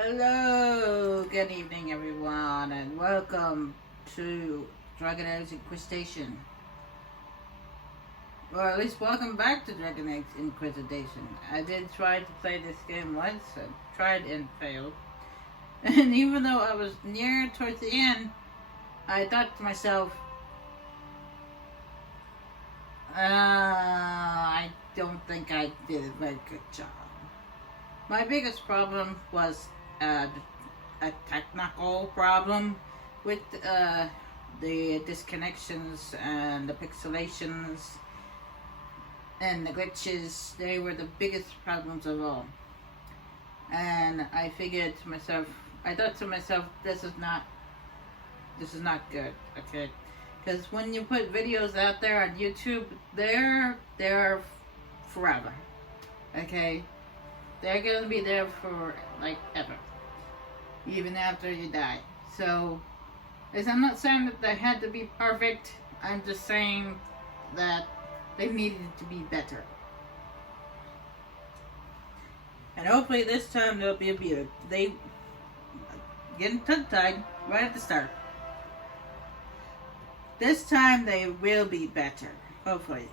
Hello, good evening everyone, and welcome to Age Inquisition. Or at least welcome back to Age Inquisition. I did try to play this game once, and tried and failed. And even though I was near towards the end, I thought to myself, I don't think I did a very good job. My biggest problem was a technical problem with the disconnections and the pixelations and the glitches. They were the biggest problems of all. And I thought to myself, this is not good, okay? Because when you put videos out there on YouTube, they're forever, okay? They're going to be there for, like, ever. Even after you die. So, I'm not saying that they had to be perfect. I'm just saying that they needed to be better. And hopefully this time they'll be better. They getting tongue-tied right at the start. This time they will be better. Hopefully.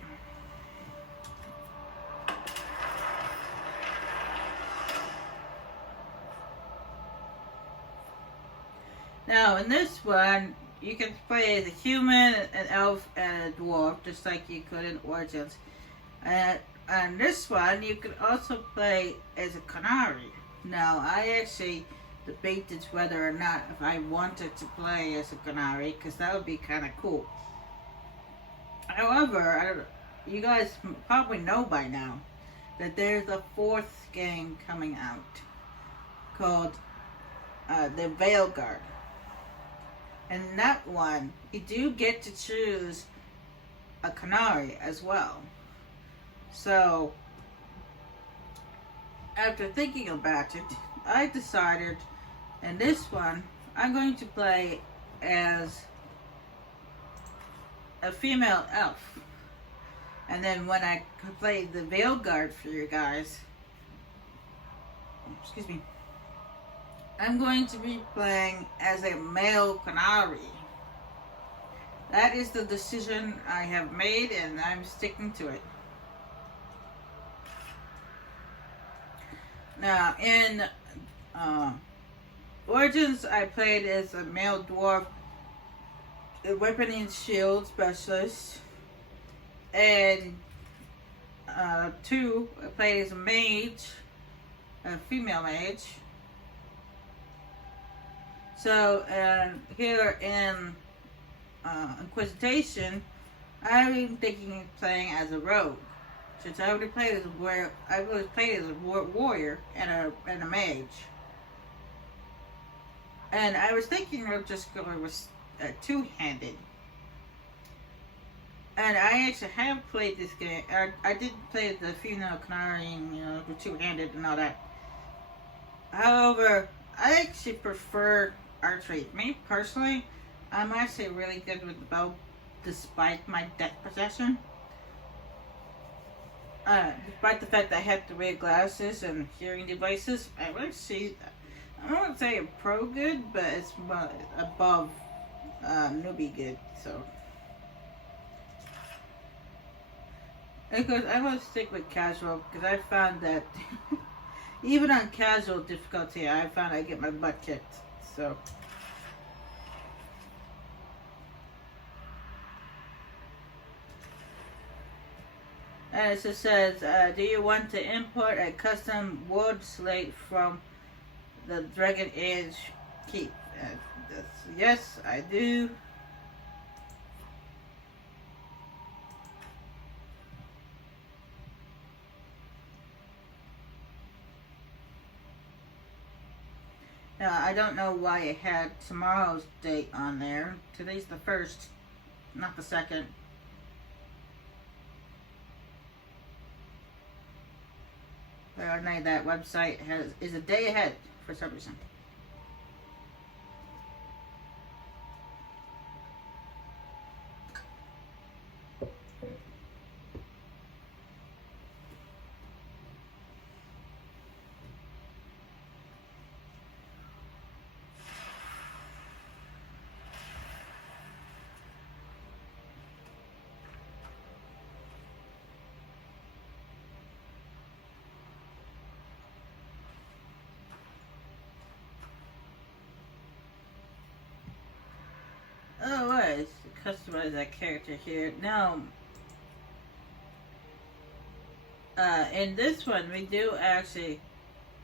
Now, in this one, you can play as a human, an elf, and a dwarf, just like you could in Origins. And on this one, you can also play as a canary. Now, I actually debated whether or not if I wanted to play as a canary, because that would be kind of cool. However, you guys probably know by now that there's a fourth game coming out called the Veilguard. And in that one, you do get to choose a canary as well. So, after thinking about it, I decided in this one, I'm going to play as a female elf. And then when I play the Veilguard for you guys, excuse me, I'm going to be playing as a male canary. That is the decision I have made, and I'm sticking to it. Now, in Origins, I played as a male dwarf, a weapon and shield specialist, and 2, I played as a mage, a female mage. So, here in Inquisition, I'm thinking of playing as a rogue, since I already played as a warrior and a mage. And I was thinking of just going with two-handed. And I actually have played this game. I did play the female canary, with two-handed and all that. However, I actually prefer archery. Me personally, I'm actually really good with the bow, despite my death possession. Despite the fact that I have to wear glasses and hearing devices, I wouldn't say a pro good, but it's above newbie good. So, because I want to stick with casual, because I found that even on casual difficulty, I found I get my butt kicked. So, and it just says, do you want to import a custom wood slate from the Dragon Age Keep? Yes, I do. Now, I don't know why it had tomorrow's date on there. Today's the 1st, not the 2nd. Apparently that website is a day ahead for some reason. Oh, right. Customize that character here. Now, in this one, we do actually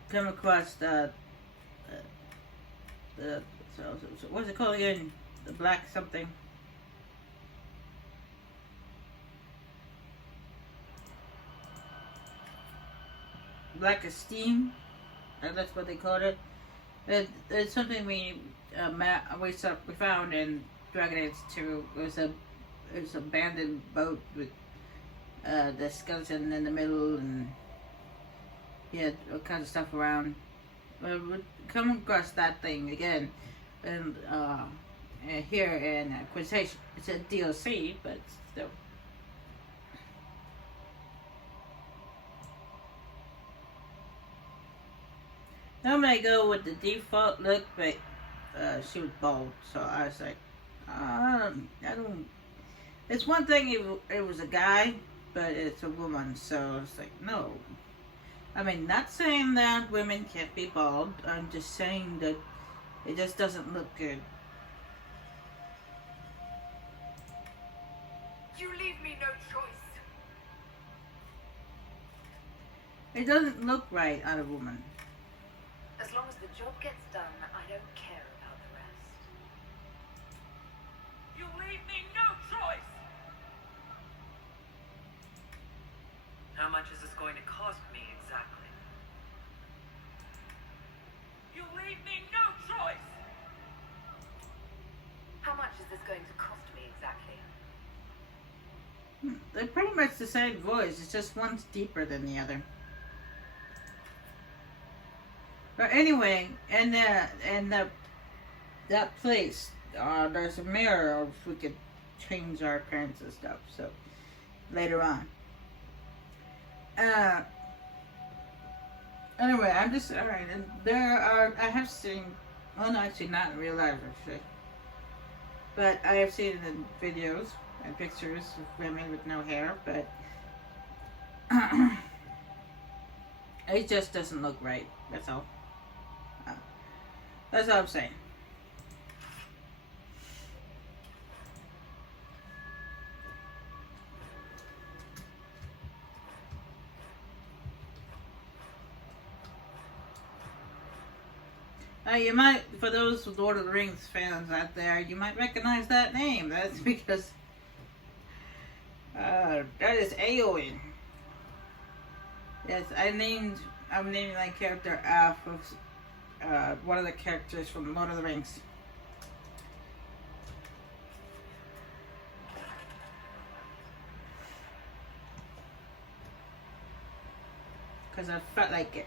come across the so what's it called again? The black something. Black esteem. That's what they called it. It's something we found in Dragon Age 2. It was an abandoned boat with the skeleton in the middle, and yeah, all kinds of stuff around. We come across that thing again, and here in Inquisition. It's a DLC, but still. Normally I go with the default look, but she was bald, so I was like, I don't. It's one thing if it was a guy, but it's a woman, so it's like, no. I mean, not saying that women can't be bald. I'm just saying that it just doesn't look good. You leave me no choice. It doesn't look right on a woman. As long as the job gets done, I don't care about the rest. You leave me no choice! How much is this going to cost me exactly? You leave me no choice! How much is this going to cost me exactly? They're pretty much the same voice, it's just one's deeper than the other. But anyway, and that place, there's a mirror if we could change our appearance and stuff, so later on. Anyway, I'm just, alright, and I have seen, well no, actually not in real life actually, but I have seen it in videos and pictures of women with no hair, but it just doesn't look right, that's all. That's all I'm saying. You might, for those Lord of the Rings fans out there, you might recognize that name. That's because that is Eowyn. Yes, I'm naming my character after one of the characters from Lord of the Rings. Because I felt like it.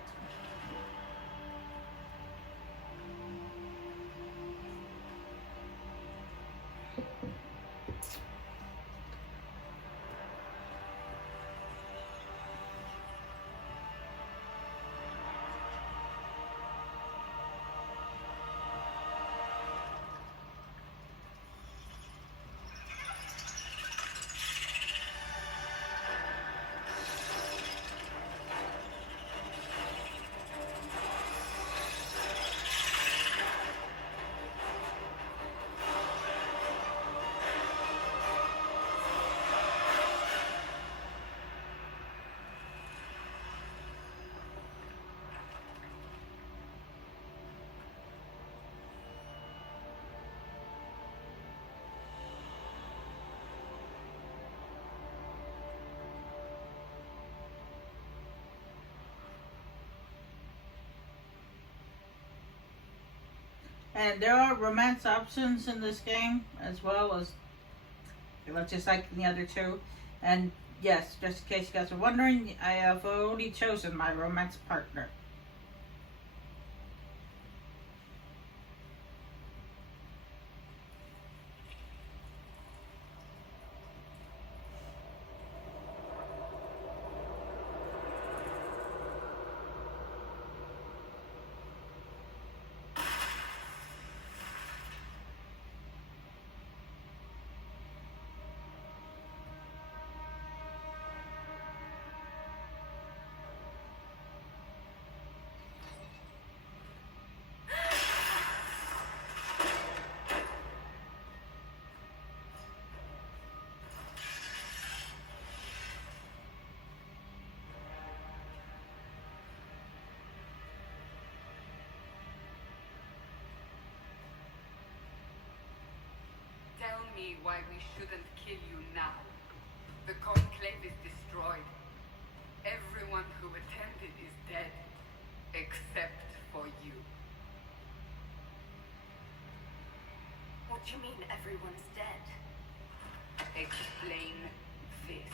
And there are romance options in this game as well as just like in the other two. And yes, just in case you guys are wondering, I have already chosen my romance partner. me why we shouldn't kill you now. The conclave is destroyed. Everyone who attended is dead, except for you. What do you mean everyone's dead? Explain this.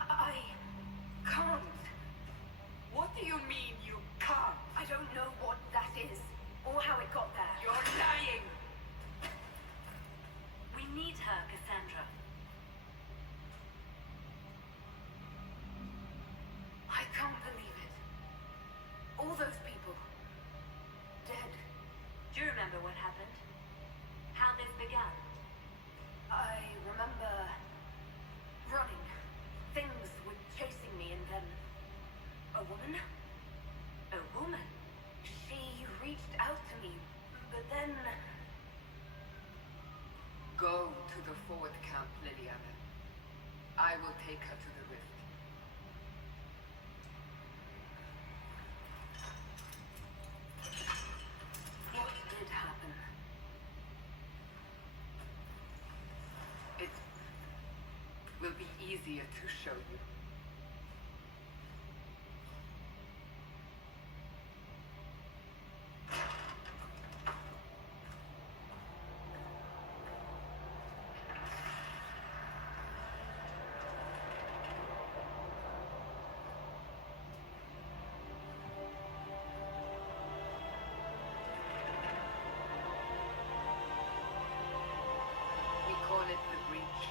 I can't. What do you mean you can't? I don't know what that is, or how it got there. You're lying! We need her, Cassandra. I can't believe it. All those people. Dead. Do you remember what happened? How this began? I remember running. Things were chasing me, and then a woman. A woman? She reached out to me, but then Go to the forward camp, Liliana. I will take her to the rift. what did happen? It will be easier to show you. We call it the breach.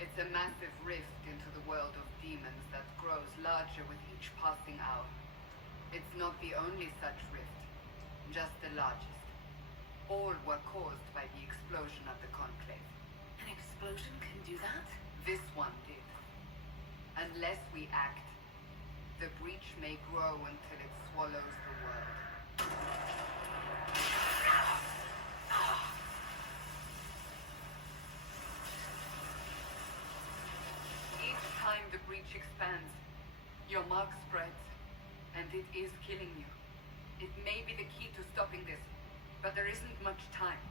It's a massive rift into the world of demons that grows larger with each passing hour. It's not the only such rift, just the largest. All were caused by the explosion of the conclave. An explosion can do that? This one did. Unless we act, the breach may grow until it swallows the world. Each time the breach expands, your mark spreads, and it is killing you. It may be the key to stopping this, but there isn't much time.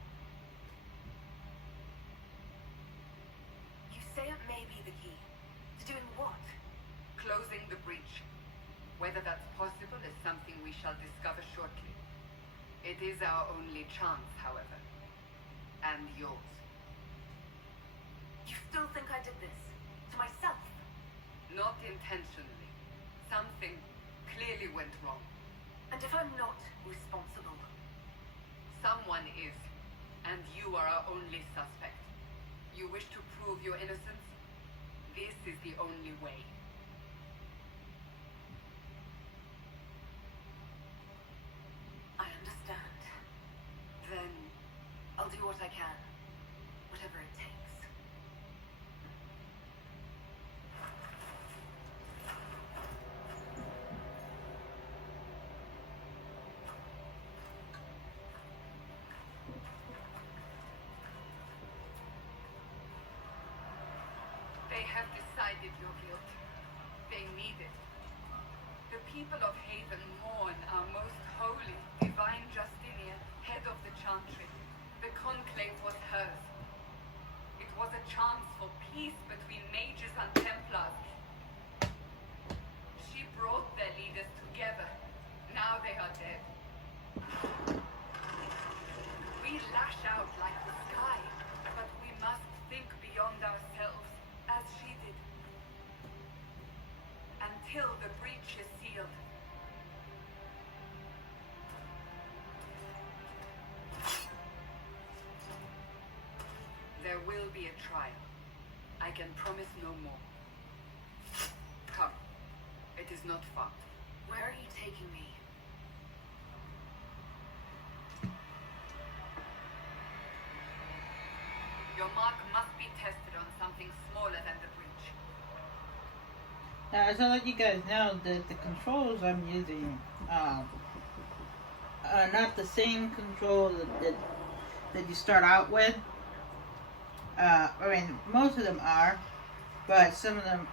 You say it may be the key. To doing what? Closing the breach. Whether that's possible is something we shall discover shortly. It is our only chance, however. And yours. You still think I did this? To myself? Not intentionally. Something clearly went wrong. And if I'm not responsible? Someone is, and you are our only suspect. You wish to prove your innocence? This is the only way. I understand. Then I'll do what I can. Whatever it takes. They have decided your guilt. They need it. The people of Haven mourn our most holy, divine Justinian, head of the Chantry. The conclave was hers. It was a chance for peace between mages and Templars. She brought their leaders together. Now they are dead. We lash out like the sky, but we must think beyond ourselves, as she did. Until the breach is sealed. There will be a trial. I can promise no more. Come. It is not far. Where are you taking me? Your mark must be tested on something smaller than the breach. As I let you guys know, the controls I'm using are not the same control that you start out with. I mean, most of them are, but some of them,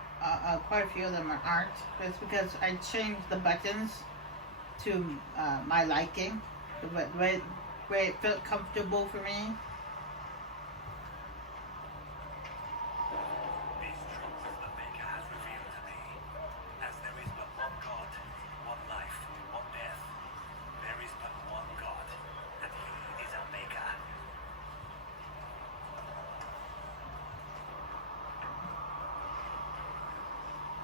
quite a few of them aren't. It's because I changed the buttons to my liking. where it felt comfortable for me. These truths the Maker has revealed to me. As there is but one God, one life, one death, there is but one God, and He is our Maker.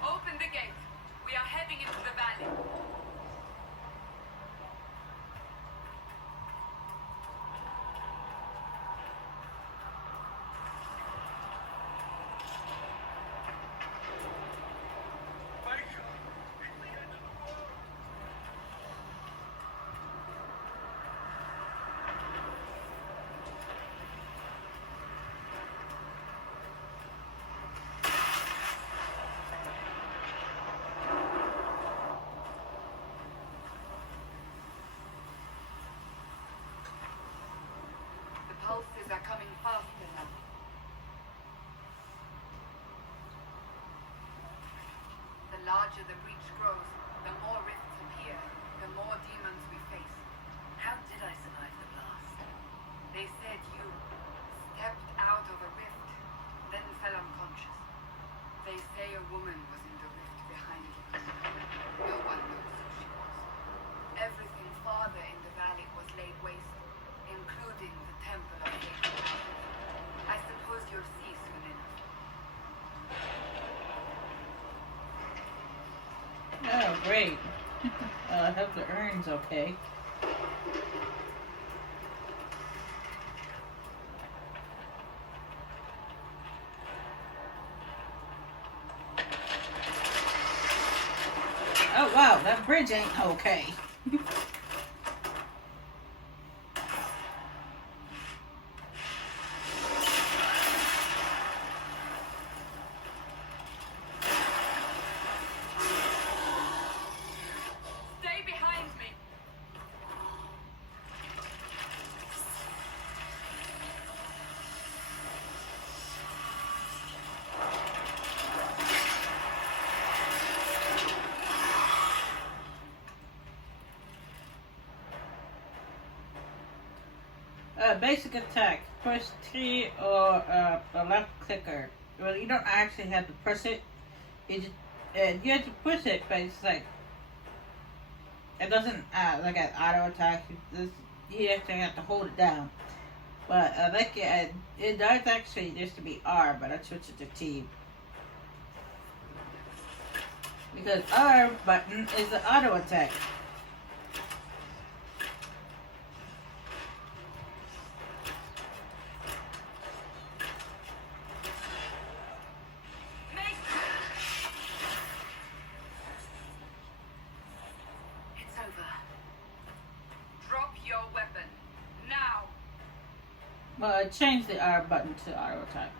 Open the gate. We are heading into the valley. Maker, it's the end of the world. The pulses are coming faster now. The larger the breach grows, the more rifts appear, the more demons we face. How did I survive the blast? They said you stepped out of a rift, then fell unconscious. They say a woman was in the rift behind you. No one knows who she was. Everything farther in the valley was laid waste, including the temple of Satan. I suppose you'll see soon enough. Oh, great. I hope the urn's okay. Oh wow, that bridge ain't okay. Stay behind me! Basic attack. Push T or a left clicker. Well, you don't actually have to press it. You just, you have to push it, but it's like it doesn't like an auto attack. You actually have to hold it down. But it does actually used to be R, but I switched it to T because R button is the auto attack. It's over. Drop your weapon. Now! Well, I changed the R button to auto attack.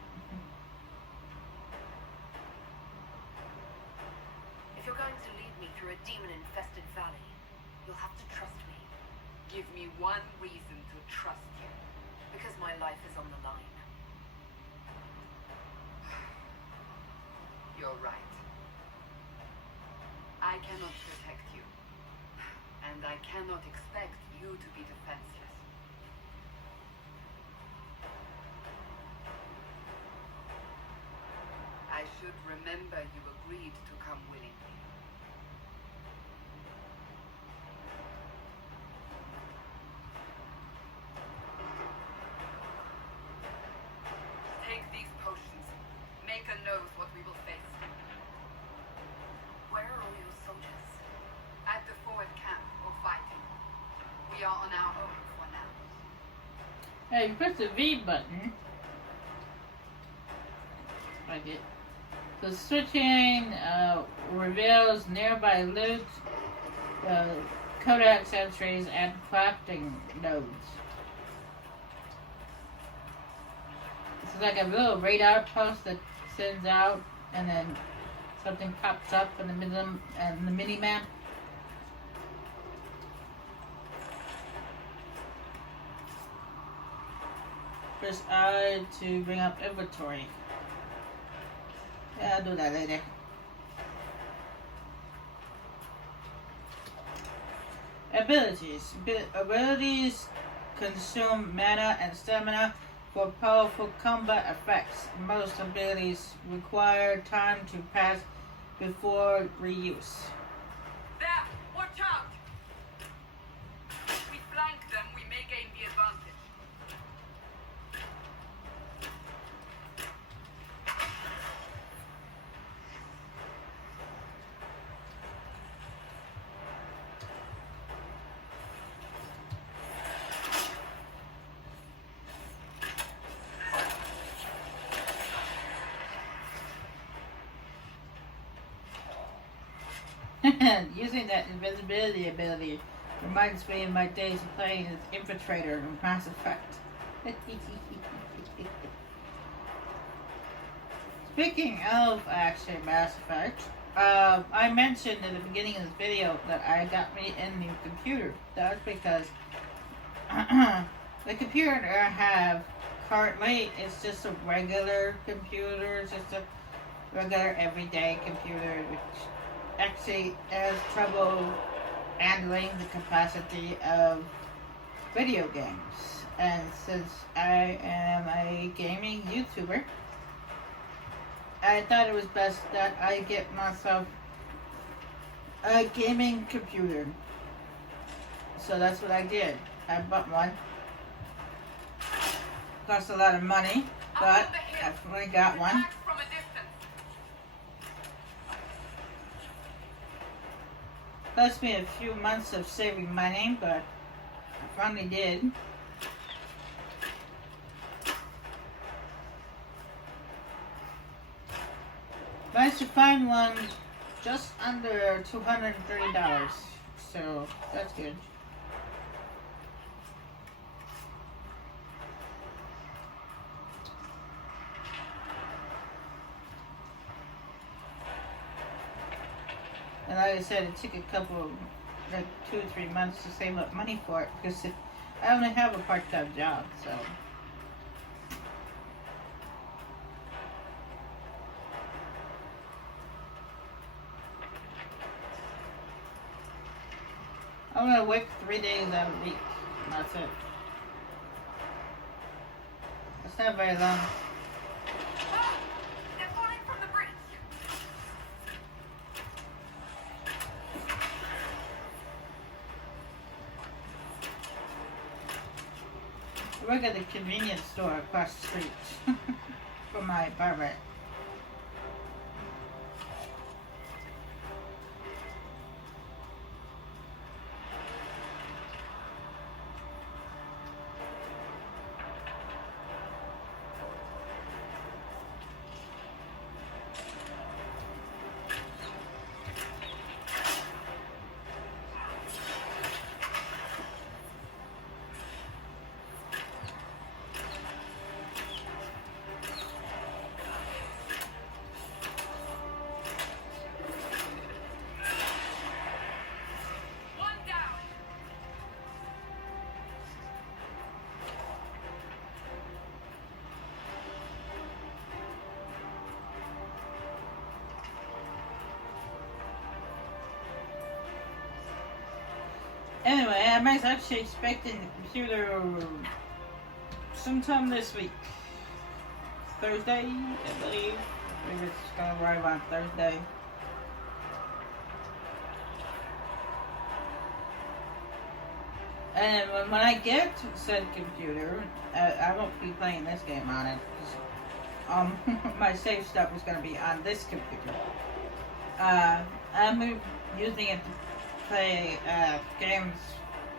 If you're going to lead me through a demon-infested valley, you'll have to trust me, Give me one reason to trust you. because my life is on the line. You're right. I cannot protect you. And I cannot expect you to be defenseless. I should remember you agreed to come willingly. Take these potions. Maker knows what we will face. Where are all your soldiers? At the forward camp or fighting. We are on our own for now. Hey, you press the V button. Like it. The switching reveals nearby loot, codex entries, and crafting nodes. It's like a little radar post that sends out, and then something pops up in the middle and the mini map. Press I to bring up inventory. Yeah, I'll do that later. Abilities. Abilities consume mana and stamina for powerful combat effects. Most abilities require time to pass before reuse. There! Watch out! We flank them, we may gain the advantage. Using that invisibility ability reminds me of my days of playing as Infiltrator in Mass Effect. Speaking of actually Mass Effect, I mentioned in the beginning of this video that I got me a new computer. That's because the computer that I have currently is just a regular computer, just a regular everyday computer, which actually has trouble handling the capacity of video games. And since I am a gaming YouTuber, I thought it was best that I get myself a gaming computer. So that's what I did. I bought one. Cost a lot of money, but I finally got one. Attack from a distance. Cost me a few months of saving money, but I finally did. Managed to find one just under $230, so that's good. And like I said, it took a couple, like 2 or 3 months to save up money for it because I only have a part-time job, so. I'm gonna work 3 days out of the week. And that's it. It's not very long. Ah! They're falling from the bridge! I work at the convenience store across the street from my apartment. One down. Anyway, I'm actually expecting the computer sometime this week. Thursday, I believe. I think it's gonna arrive on Thursday. And when I get said computer, I won't be playing this game on it. 'Cause, my save stuff is gonna be on this computer. I'm using it to play games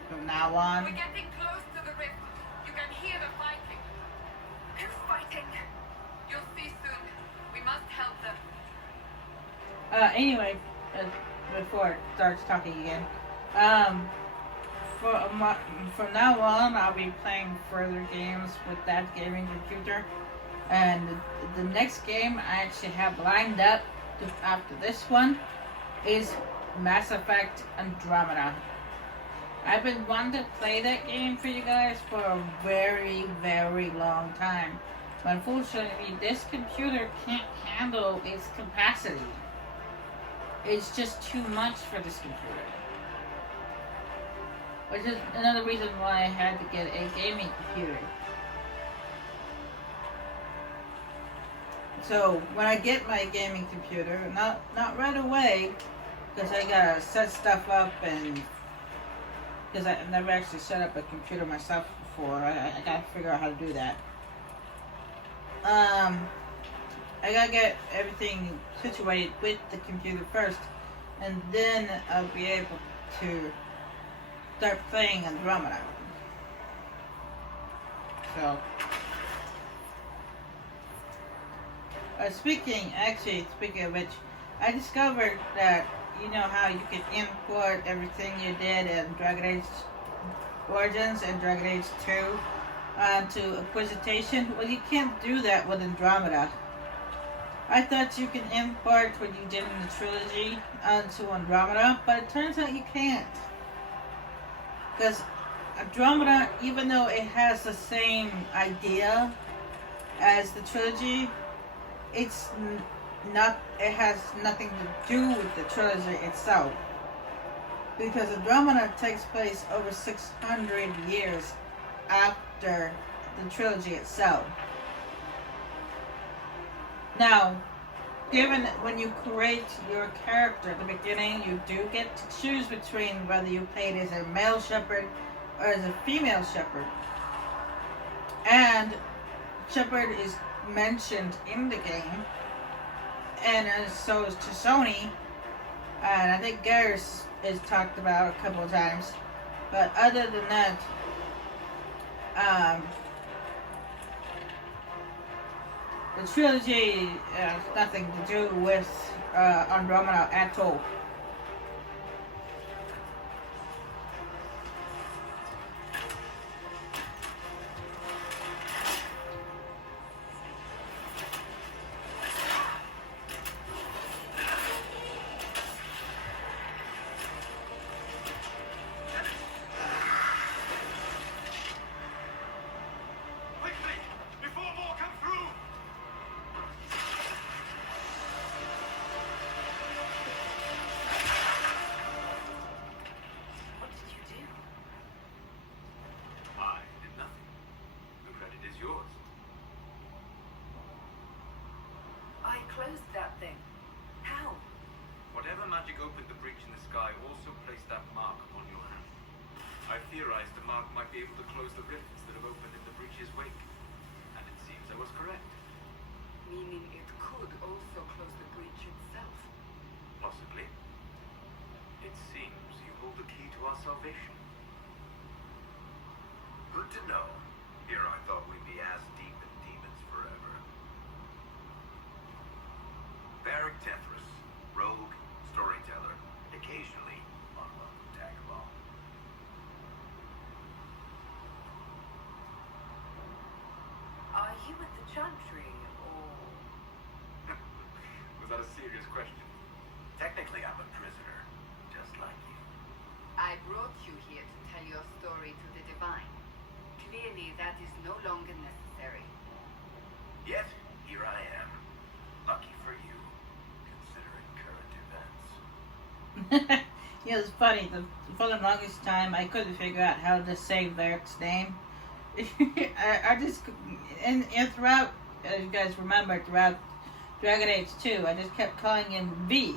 from now We're on. getting close to the rift. You can hear the fighting. Who's fighting? You'll see soon. We must help them. Anyway, before it starts talking again, from now on, I'll be playing further games with that gaming computer. And the next game I actually have lined up after this one is Mass Effect Andromeda. I've been wanting to play that game for you guys for a very, very long time. But unfortunately, this computer can't handle its capacity. It's just too much for this computer. which is another reason why I had to get a gaming computer. So when I get my gaming computer, not right away, because I gotta set stuff up, and because I've never actually set up a computer myself before, I gotta figure out how to do that. I gotta get everything situated with the computer first, and then I'll be able to start playing Andromeda. So, speaking of which, I discovered that, you know how you can import everything you did in Dragon Age Origins and Dragon Age 2 onto Inquisition? Well, you can't do that with Andromeda. I thought you can import what you did in the trilogy onto Andromeda, but it turns out you can't. Because Andromeda, even though it has the same idea as the trilogy, it has nothing to do with the trilogy itself. Because Andromeda takes place over 600 years after the trilogy itself. Now, given when you create your character at the beginning, you do get to choose between whether you played as a male shepherd or as a female shepherd. And shepherd is mentioned in the game, and so is Tassoni, and I think Garrus is talked about a couple of times. But other than that, the trilogy has nothing to do with Andromeda at all. Closed that thing. How? Whatever magic opened the breach in the sky also placed that mark upon your hand. I theorized the mark might be able to close the rifts that have opened in the breach's wake. And it seems I was correct. Meaning it could also close the breach itself. Possibly. It seems you hold the key to our salvation. Good to know. Here I thought we'd be as deep in demons forever. Varric Tethras, rogue, storyteller, occasionally unwelcome tag along. Are you at the Chantry, or...? Was that a serious question? Technically, I'm a prisoner, just like you. I brought you here to tell your story to the Divine. Clearly, that is no longer necessary. Yet, here I am. Lucky for you, considering current events. Yeah, it's funny. For the longest time, I couldn't figure out how to say Varric's name. I just, and throughout, as you guys remember, throughout Dragon Age 2, I just kept calling him V.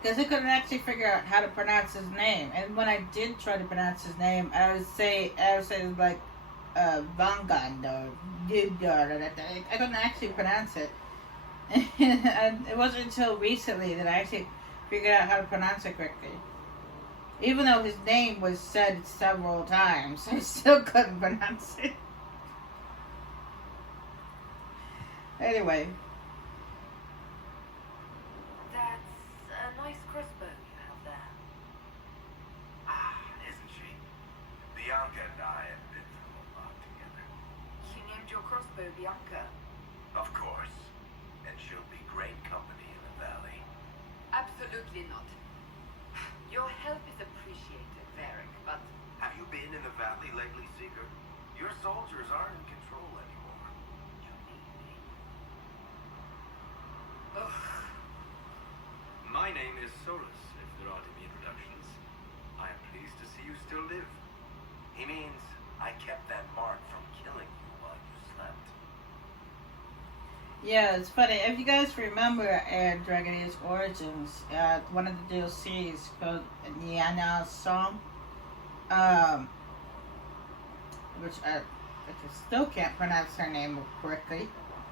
Because I couldn't actually figure out how to pronounce his name. And when I did try to pronounce his name, I would say like, Vangand or Gudgar. I couldn't actually pronounce it. And it wasn't until recently that I actually figured out how to pronounce it correctly. Even though his name was said several times, I still couldn't pronounce it. Anyway. That's a nice crossbow you have there. Ah, isn't she? Bianca and I have been through a lot together. You named your crossbow Bianca. Of course. And she'll be great company in the valley. Absolutely not. Your help is appreciated, Varric, but... Have you been in the valley lately, Seeker? Your soldiers aren't in control anymore. You need me. Ugh. My name is Solus, if there are to be introductions. I am pleased to see you still live. He means I kept that mark from killing you while you slept. Yeah, it's funny. If you guys remember Dragon Age Origins, one of the DLCs called Niana's Song, which I still can't pronounce her name correctly,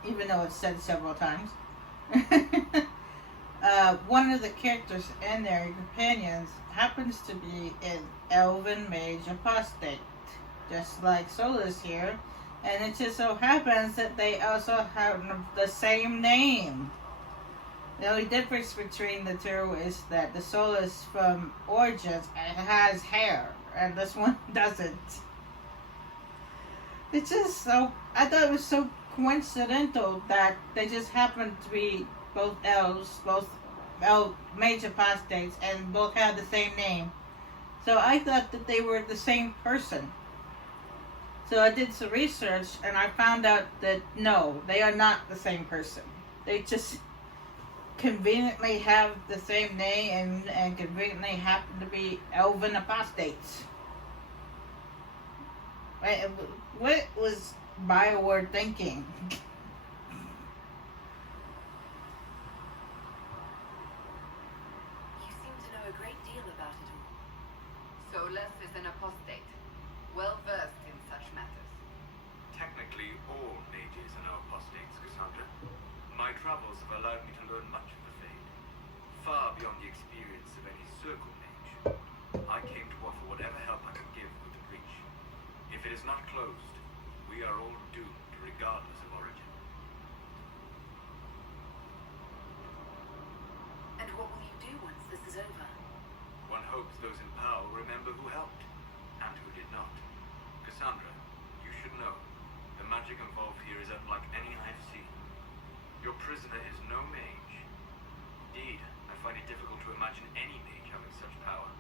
even though it's said several times. One of the characters in there, your companions, happens to be an elven mage apostate, just like Solus here, and it just so happens that they also have the same name. The only difference between the two is that the Solus from Origins has hair, and this one doesn't. It's just so, I thought it was so coincidental that they just happened to be both elves, both mage apostates, and both had the same name. So I thought that they were the same person. So I did some research and I found out that no, they are not the same person. They just conveniently have the same name and conveniently happen to be elven apostates. What was BioWare thinking? You seem to know a great deal about it all. Solus is an apostate, well versed in such matters. Technically, all mages are now apostates, Cassandra. My travels have allowed me to learn much of the Fade, far beyond the experience of any circle mage. I came to offer whatever help I could give with the breach. If it is not closed, we are all doomed, regardless of origin. And what will you do once this is over? One hopes those in power remember who helped, and who did not. Cassandra, you should know, the magic involved here is unlike any I've seen. Your prisoner is no mage. Indeed, I find it difficult to imagine any mage having such power.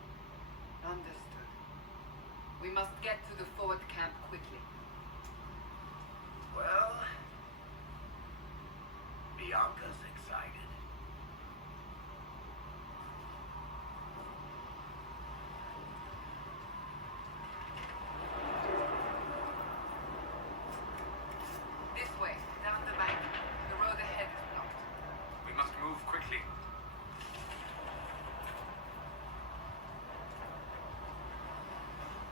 Understood. We must get to the forward camp quickly. Well, Bianca's excited. This way, down the bank. The road ahead is blocked. We must move quickly.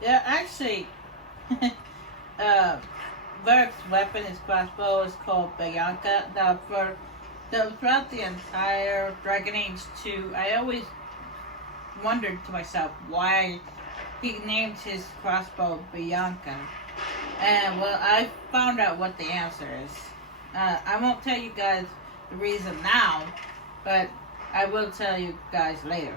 Yeah, actually, Verk's weapon, his crossbow, is called Bianca. Now, throughout the entire Dragon Age 2, I always wondered to myself why he named his crossbow Bianca. And, well, I found out what the answer is. I won't tell you guys the reason now, but I will tell you guys later.